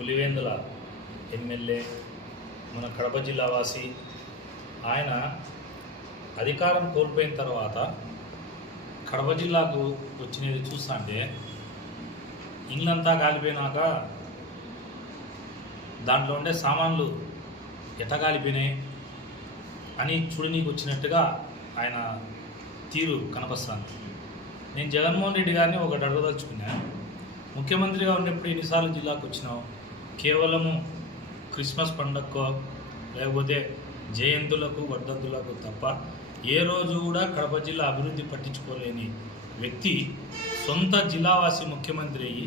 Pulivendula MLA మన కడప జిల్లా వాసి ఆయన అధికారం కోల్పోయిన తర్వాత కడప జిల్లాకు వచ్చినది చూస్తుంటే ఇండ్లంతా కాలిపోయినాక దాంట్లో ఉండే సామాన్లు ఎట్ట కాలిపోయినాయి అని చూడనీకి వచ్చినట్టుగా ఆయన తీరు కనపస్తుంది. నేను జగన్మోహన్ రెడ్డి గారిని ఒకటి అడగదలుచుకున్నాను ముఖ్యమంత్రిగా ఉన్నప్పుడు ఎన్నిసార్లు జిల్లాకు వచ్చినావు? కేవలము క్రిస్మస్ పండగకో లేకపోతే జయంతులకు వర్ధంతులకు తప్ప ఏ రోజు కూడా కడప జిల్లా అభివృద్ధి పట్టించుకోలేని వ్యక్తి సొంత జిల్లావాసి ముఖ్యమంత్రి అయ్యి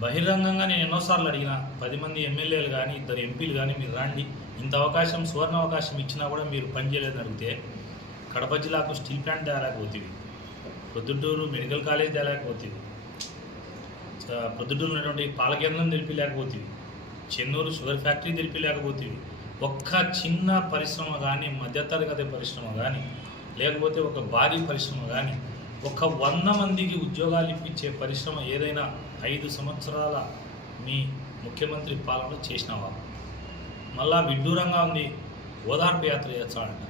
బహిరంగంగా నేను ఎన్నోసార్లు అడిగిన పది మంది ఎమ్మెల్యేలు కానీ ఇద్దరు ఎంపీలు కానీ మీరు రాండి. ఇంత అవకాశం సువర్ణ అవకాశం ఇచ్చినా కూడా మీరు పనిచేయలేదని అడిగితే కడప జిల్లాకు స్టీల్ ప్లాంట్ తేలేకపోతుంది ప్రొద్దుటూరు మెడికల్ కాలేజ్ తేలేకపోతుంది చ- ప్రొద్దుటూరు ఉన్నటువంటి పాల కేంద్రం తెలిపిలేకపోతుంది చెన్నూరు షుగర్ ఫ్యాక్టరీ తెలిపిలేకపోతుంది ఒక్క చిన్న పరిశ్రమ కానీ మధ్యతరగతి పరిశ్రమ కానీ లేకపోతే ఒక భారీ పరిశ్రమ కానీ ఒక వంద మందికి ఉద్యోగాలు ఇప్పించే పరిశ్రమ ఏదైనా ఐదు సంవత్సరాల మీ ముఖ్యమంత్రి పాలనలో చేసినావా? మళ్ళా విడ్డూరంగా ఉంది ఓదార్పు యాత్ర చేస్తాడంట.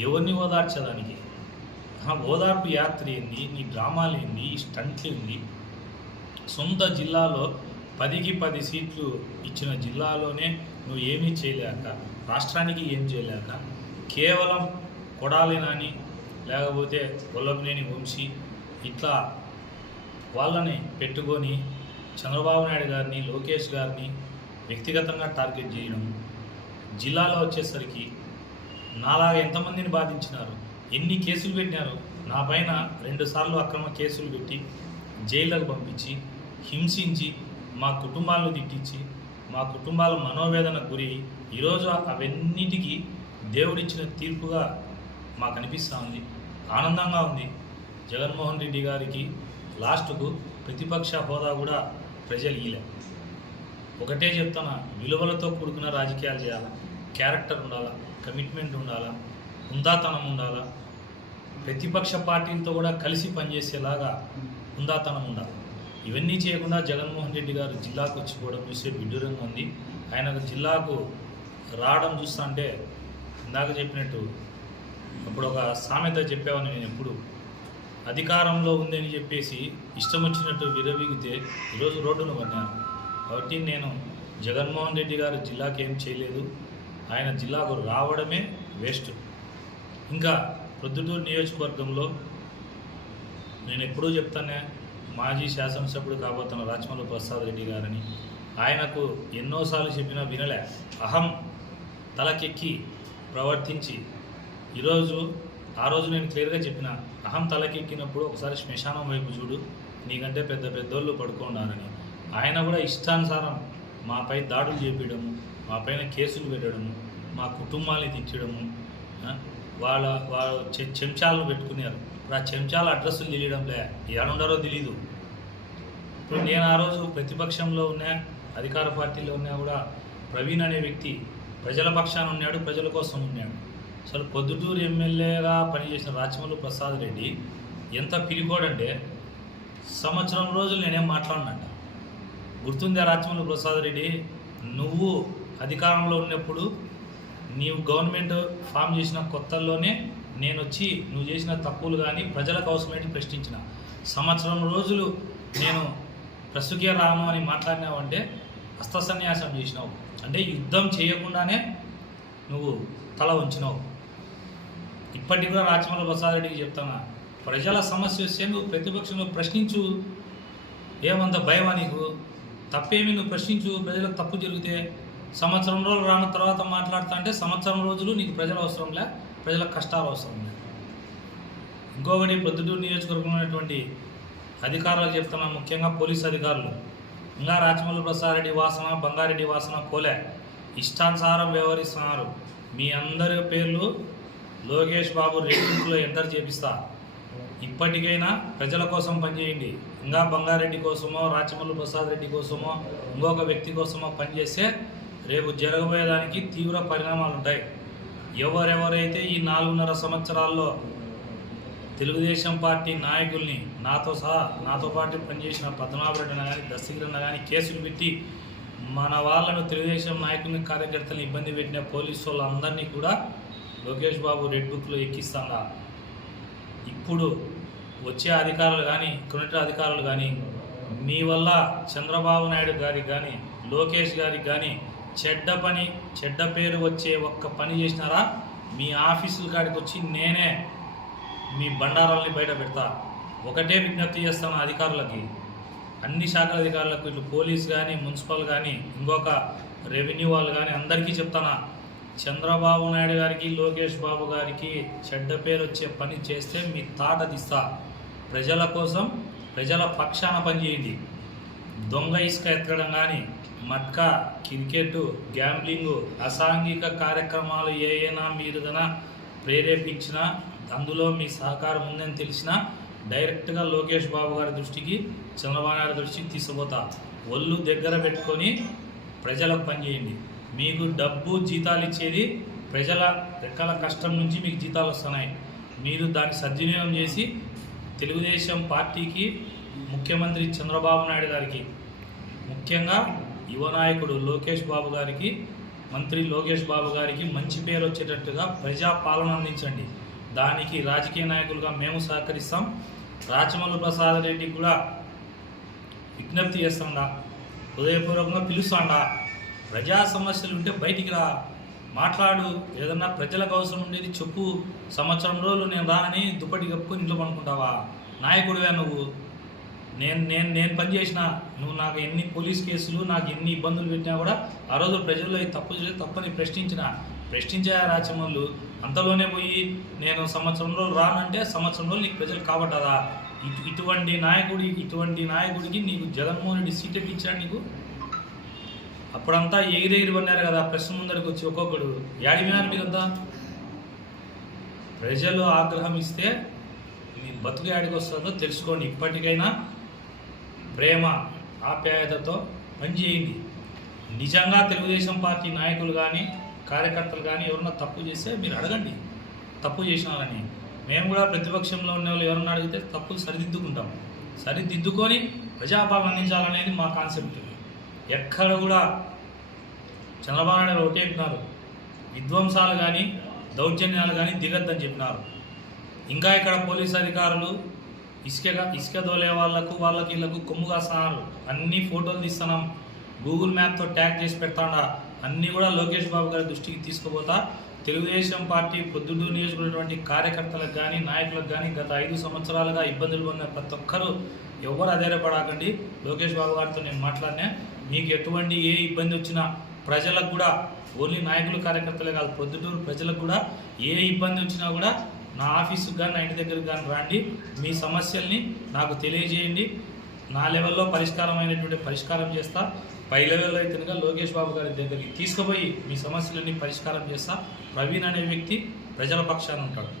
ఎవరిని ఓదార్చడానికి ఆ ఓదార్పు యాత్ర ఏంది? నీ డ్రామాలు ఏంది? ఈ స్టంట్లు ఏంది? సొంత జిల్లాలో పదికి పది సీట్లు ఇచ్చిన జిల్లాలోనే నువ్వు ఏమీ చేయలేక రాష్ట్రానికి ఏం చేయలేక కేవలం కొడాలి నాని లేకపోతే గొల్లభనేని వంశీ ఇట్లా వాళ్ళని పెట్టుకొని చంద్రబాబు నాయుడు గారిని లోకేష్ గారిని వ్యక్తిగతంగా టార్గెట్ చేయడం జిల్లాలో వచ్చేసరికి నాలాగా ఎంతమందిని బాధించినారు ఎన్ని కేసులు పెట్టినారు నా పైన రెండుసార్లు అక్రమ కేసులు పెట్టి జైళ్ళకు పంపించి హింసించి మా కుటుంబాలను తిట్టించి మా కుటుంబాల మనోవేదన గురి ఈరోజు అవన్నిటికీ దేవుడిచ్చిన తీర్పుగా మాకు అనిపిస్తూ ఉంది. ఆనందంగా ఉంది. జగన్మోహన్ రెడ్డి గారికి లాస్ట్కు ప్రతిపక్ష హోదా కూడా ప్రజలు ఇలే ఒకటే చెప్తున్నా విలువలతో కూడుకున్న రాజకీయాలు చేయాలా? క్యారెక్టర్ ఉండాలా? కమిట్మెంట్ ఉండాలా? హుందాతనం ఉండాలా? ప్రతిపక్ష పార్టీలతో కూడా కలిసి పనిచేసేలాగా హుందాతనం ఉండాలి? ఇవన్నీ చేయకుండా జగన్మోహన్ రెడ్డి గారు జిల్లాకు వచ్చిపోవడం చూస్తే విడ్డూరంగా ఉంది. ఆయన జిల్లాకు రావడం చూస్తుంటే ఇందాక చెప్పినట్టు అప్పుడు ఒక సామెత చెప్పావని నేను ఎప్పుడు. అధికారంలో ఉందని చెప్పేసి ఇష్టం వచ్చినట్టు విరవీగితే ఈరోజు రోడ్డును కొన్నాను. కాబట్టి నేను జగన్మోహన్ రెడ్డి గారు జిల్లాకి ఏం చేయలేదు. ఆయన జిల్లాకు రావడమే వేస్ట్. ఇంకా ప్రొద్దుటూరు నియోజకవర్గంలో నేను ఎప్పుడూ చెప్తానే మాజీ శాసనసభ్యుడు కాబోతున్న రాచమల్లు ప్రసాద్ రెడ్డి గారని ఆయనకు ఎన్నోసార్లు చెప్పినా వినలే. అహం తలకెక్కి ప్రవర్తించి ఈరోజు ఆ రోజు నేను క్లియర్గా చెప్పిన అహం తలకెక్కినప్పుడు ఒకసారి శ్మశానం వైపు చూడు నీకంటే పెద్ద పెద్దోళ్ళు పడుకున్నారని ఆయన కూడా ఇష్టానుసారం మాపై దాడులు చేపించడము మా పైన కేసులు పెట్టడము మా కుటుంబాన్ని దించడము వాళ్ళ వాళ్ళ చె- చెంచాలను పెట్టుకున్నారు ఇప్పుడు ఆ చెంచాల అడ్రస్లు తెలియడంలే ఏడుండారో తెలీదు. ఇప్పుడు నేను ఆ రోజు ప్రతిపక్షంలో ఉన్నా అధికార పార్టీలో ఉన్నా కూడా ప్రవీణ్ అనే వ్యక్తి ప్రజల పక్షాన ఉన్నాడు ప్రజల కోసం ఉన్నాడు. అసలు పొద్దుటూరు ఎమ్మెల్యేగా పనిచేసిన రాచమల్లు ప్రసాద్ రెడ్డి ఎంత పిరికోడంటే సంవత్సరం రోజులు నేనేం మాట్లాడినంట. గుర్తుందా రాచమల్లు ప్రసాద్ రెడ్డి? నువ్వు అధికారంలో ఉన్నప్పుడు నీవు గవర్నమెంట్ ఫామ్ చేసిన కొత్తల్లోనే నేను వచ్చి నువ్వు చేసిన తప్పులు కానీ ప్రజలకు అవసరమేంటి ప్రశ్నించిన. సంవత్సరం రోజులు నేను ప్రస్తుకే రాము అని మాట్లాడినావంటే హస్తసన్యాసం చేసినావు. అంటే యుద్ధం చేయకుండానే నువ్వు తల ఉంచినావు ఇప్పటికి కూడా రాచమల్ల ప్రసాద్ రెడ్డికి చెప్తానా ప్రజల సమస్య వస్తే నువ్వు ప్రతిపక్షంలో ప్రశ్నించు. ఏమంత భయమా నీకు? తప్పేమి నువ్వు ప్రశ్నించు ప్రజలకు తప్పు జరిగితే సంవత్సరం రోజులు రాన తర్వాత మాట్లాడుతా అంటే సంవత్సరం రోజులు నీకు ప్రజల అవసరంలే ప్రజల కష్టాలు అవసరంలే ఇంకొకటి ప్రొద్దుటూరు నియోజకవర్గంలో ఉన్నటువంటి అధికారులు చెప్తున్నా ముఖ్యంగా పోలీస్ అధికారులు ఇంకా రాజమౌళి ప్రసాద్ రెడ్డి వాసన బంగారెడ్డి వాసన కోలే ఇష్టానుసారం వ్యవహరిస్తున్నారు. మీ అందరి పేర్లు లోకేష్ బాబు రేటింగ్లో ఎంటర్ చేపిస్తా. ఇప్పటికైనా ప్రజల కోసం పనిచేయండి. ఇంకా బంగారెడ్డి కోసమో రాచమల్లు ప్రసాద్ రెడ్డి కోసమో ఇంకొక వ్యక్తి కోసమో పనిచేస్తే రేపు జరగబోయేదానికి తీవ్ర పరిణామాలు ఉంటాయి ఎవరెవరైతే ఈ నాలుగున్నర సంవత్సరాల్లో తెలుగుదేశం పార్టీ నాయకుల్ని నాతో సహా నాతో పాటు పనిచేసిన పద్మనాభరెడ్డిన అన్న కానీ దస్తగిరన్న కానీ కేసులు పెట్టి మన వాళ్ళను తెలుగుదేశం నాయకుల్ని కార్యకర్తలను ఇబ్బంది పెట్టిన పోలీసు వాళ్ళందరినీ కూడా లోకేష్ బాబు రెడ్ బుక్లో ఎక్కిస్తాడా. ఇప్పుడు వచ్చే అధికారులు కానీ ఇక్కడున్న అధికారులు కానీ మీ వల్ల చంద్రబాబు నాయుడు గారికి కానీ లోకేష్ గారికి కానీ చెడ్డ పని చెడ్డ పేరు వచ్చే ఒక్క పని చేసినారా? మీ ఆఫీసుల కాడికి వచ్చి నేనే మీ బండారాల్ని బయట పెడతా. ఒకటే విజ్ఞప్తి చేస్తాను అధికారులకి. అన్ని శాఖల అధికారులకు ఇటు పోలీస్ కానీ మున్సిపల్ కానీ ఇంకొక రెవెన్యూ వాళ్ళు కానీ అందరికీ చెప్తానా? చంద్రబాబు నాయుడు గారికి లోకేష్ బాబు గారికి చెడ్డ పేరు వచ్చే పని చేస్తే మీ తాట తీస్తా. ప్రజల కోసం ప్రజల పక్షాన పనిచేయండి దొంగ ఇసుక ఎత్తడం కానీ మట్కా క్రికెట్ గ్యాంబ్లింగ్ అసాంఘిక కార్యక్రమాలు ఏయైనా మీరు గన ప్రేరేపించినా అందులో మీ సహకారం ఉందని తెలిసినా డైరెక్ట్గా లోకేష్ బాబు గారి దృష్టికి చంద్రబాబు గారి దృష్టికి తీసుకుపోతా. ఒళ్ళు దగ్గర పెట్టుకొని ప్రజలకు పనిచేయండి మీకు డబ్బు జీతాలు ఇచ్చేది ప్రజల రెక్కల కష్టం నుంచి మీకు జీతాలు వస్తున్నాయి. మీరు దాన్ని సద్వినియోగం చేసి తెలుగుదేశం పార్టీకి ముఖ్యమంత్రి చంద్రబాబు నాయుడు గారికి ముఖ్యంగా యువ నాయకుడు లోకేష్ బాబు గారికి మంత్రి లోకేష్ బాబు గారికి మంచి పేరు వచ్చేటట్టుగా ప్రజా పాలన అందించండి. దానికి రాజకీయ నాయకులుగా మేము సహకరిస్తాం. రాచమల్లు ప్రసాద్ రెడ్డి కూడా విజ్ఞప్తి చేస్తాడా హృదయపూర్వకంగా పిలుస్తాడా ప్రజా సమస్యలు ఉంటే బయటికి రా మాట్లాడు ఏదన్నా ప్రజలకు అవసరం ఉండేది చెప్పు సంవత్సరం రోజులు నేను రానని దుప్పటి కప్పుకొని ఇంట్లో పనుకుంటావా నాయకుడివే నువ్వు. నేను నేను నేను పనిచేసిన నువ్వు నాకు ఎన్ని పోలీస్ కేసులు నాకు ఎన్ని ఇబ్బందులు పెట్టినా కూడా ఆ రోజు ప్రజల్లో తప్పు చేయలేదు తప్పని ప్రశ్నించిన ప్రశ్నించే రాచమల్లు అంతలోనే పోయి నేను సంవత్సరంలో రానంటే సంవత్సరంలో నీకు ప్రజలు కాబట్టదా? ఇటు ఇటువంటి నాయకుడి ఇటువంటి నాయకుడికి నీకు జగన్మోహన్ రెడ్డి సీట్ ఇచ్చాడు నీకు? అప్పుడంతా ఎగిరెగిరి పడినారు కదా ప్రశ్న ముందరికి వచ్చి ఒక్కొక్కడు. యాడిమినారు మీరంతా? ప్రజలు ఆగ్రహం ఇస్తే మీ బతుకు యాడికి వస్తుందో తెలుసుకోండి. ఇప్పటికైనా ప్రేమ ఆప్యాయతతో పనిచేయండి. నిజంగా తెలుగుదేశం పార్టీ నాయకులు కానీ కార్యకర్తలు కానీ ఎవరన్నా తప్పు చేస్తే మీరు అడగండి. తప్పు చేసినారని. మేము కూడా ప్రతిపక్షంలో ఉన్న వాళ్ళు ఎవరన్నా అడిగితే తప్పులు సరిదిద్దుకుంటాం. సరిదిద్దుకొని ప్రజాపాలన అందించాలనేది మా కాన్సెప్ట్. ఎక్కడ కూడా చంద్రబాబు నాయుడు ఒకటే అంటున్నారు. విధ్వంసాలు కానీ దౌర్జన్యాలు కానీ దిగద్దని చెప్పినారు. ఇంకా ఇక్కడ పోలీస్ అధికారులు ఇసుకగా ఇసుక దోలే వాళ్ళకు వాళ్ళకి వీళ్ళకు కొమ్ముగా సార్. అన్ని ఫోటోలు తీస్తున్నాం. గూగుల్ మ్యాప్తో ట్యాగ్ చేసి పెడతాడా. అన్నీ కూడా లోకేష్ బాబు గారి దృష్టికి తీసుకుపోతా. తెలుగుదేశం పార్టీ పొద్దుడు నియోజకవర్గటువంటి కార్యకర్తలకు కానీ నాయకులకు కానీ గత ఐదు సంవత్సరాలుగా ఇబ్బందులు పొందిన ప్రతి ఒక్కరూ ఎవరు అధైర్యపడకండి. లోకేష్ బాబు గారితో నేను మాట్లాడినా. మీకు ఎటువంటి ఏ ఇబ్బంది వచ్చినా ప్రజలకు కూడా ఓన్లీ నాయకులు కార్యకర్తలే కాదు పొద్దుటూరు ప్రజలకు కూడా ఏ ఇబ్బంది వచ్చినా కూడా నా ఆఫీసుకు కానీ నా ఇంటి దగ్గరకు కానీ రండి. మీ సమస్యల్ని నాకు తెలియజేయండి. నా లెవెల్లో పరిష్కారమైనటువంటి పరిష్కారం చేస్తా. పై లెవెల్లో అయితే కనుక లోకేష్ బాబు గారి దగ్గరికి తీసుకుపోయి మీ సమస్యలన్నీ పరిష్కారం చేస్తా. ప్రవీణ్ అనే వ్యక్తి ప్రజల పక్షాన ఉంటాడు.